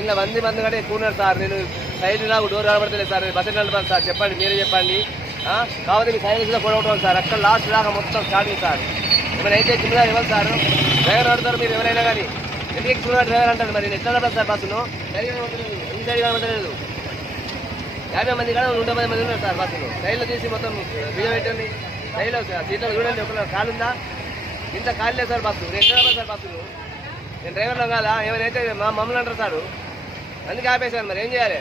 ఇలా మంది కంటే ఎక్కువ ఉన్నారు సార్. నేను సైడ్ నాకు డోర్ కనబడతలేదు సార్. బస్సు నడపాలి సార్. చెప్పండి, మీరే చెప్పండి. కాకపోతే మీ సైడ్ కూడా ఉంటాం సార్. అక్కడ లాస్ట్ దాకా మొత్తం స్టార్టింగ్ సార్. ఏమైనా అయితే జిమ్దారు ఇవ్వాలి సార్. డ్రైవర్ ఆడతారు మీరు ఎవరైనా కానీ. ఎందుకు ఎక్కువ డ్రైవర్ అంటారు మరి. నేను ఎట్లా నడపాలి సార్ బస్సును? సైడ్ కనబడలేదు, ఈ సైడ్ కనబడలేదు. 50 మంది కానీ 110 మంది ఉన్నారు సార్ బస్సులో. రైల్లో తీసి మొత్తం బియ్యం పెట్టండి. రైల్లో సీట్లో చూడండి, ఒక కాలు ఉందా? ఇంత కాలు లేదు సార్ బస్సు. నేను ఎట్లా నడపాలి సార్ బస్సులు? నేను డ్రైవర్లో కాదా? ఏమైనా అయితే మమ్మల్ని అంటారు సార్. అందుకే ఆపేశాను. మరి ఏం చేయాలి?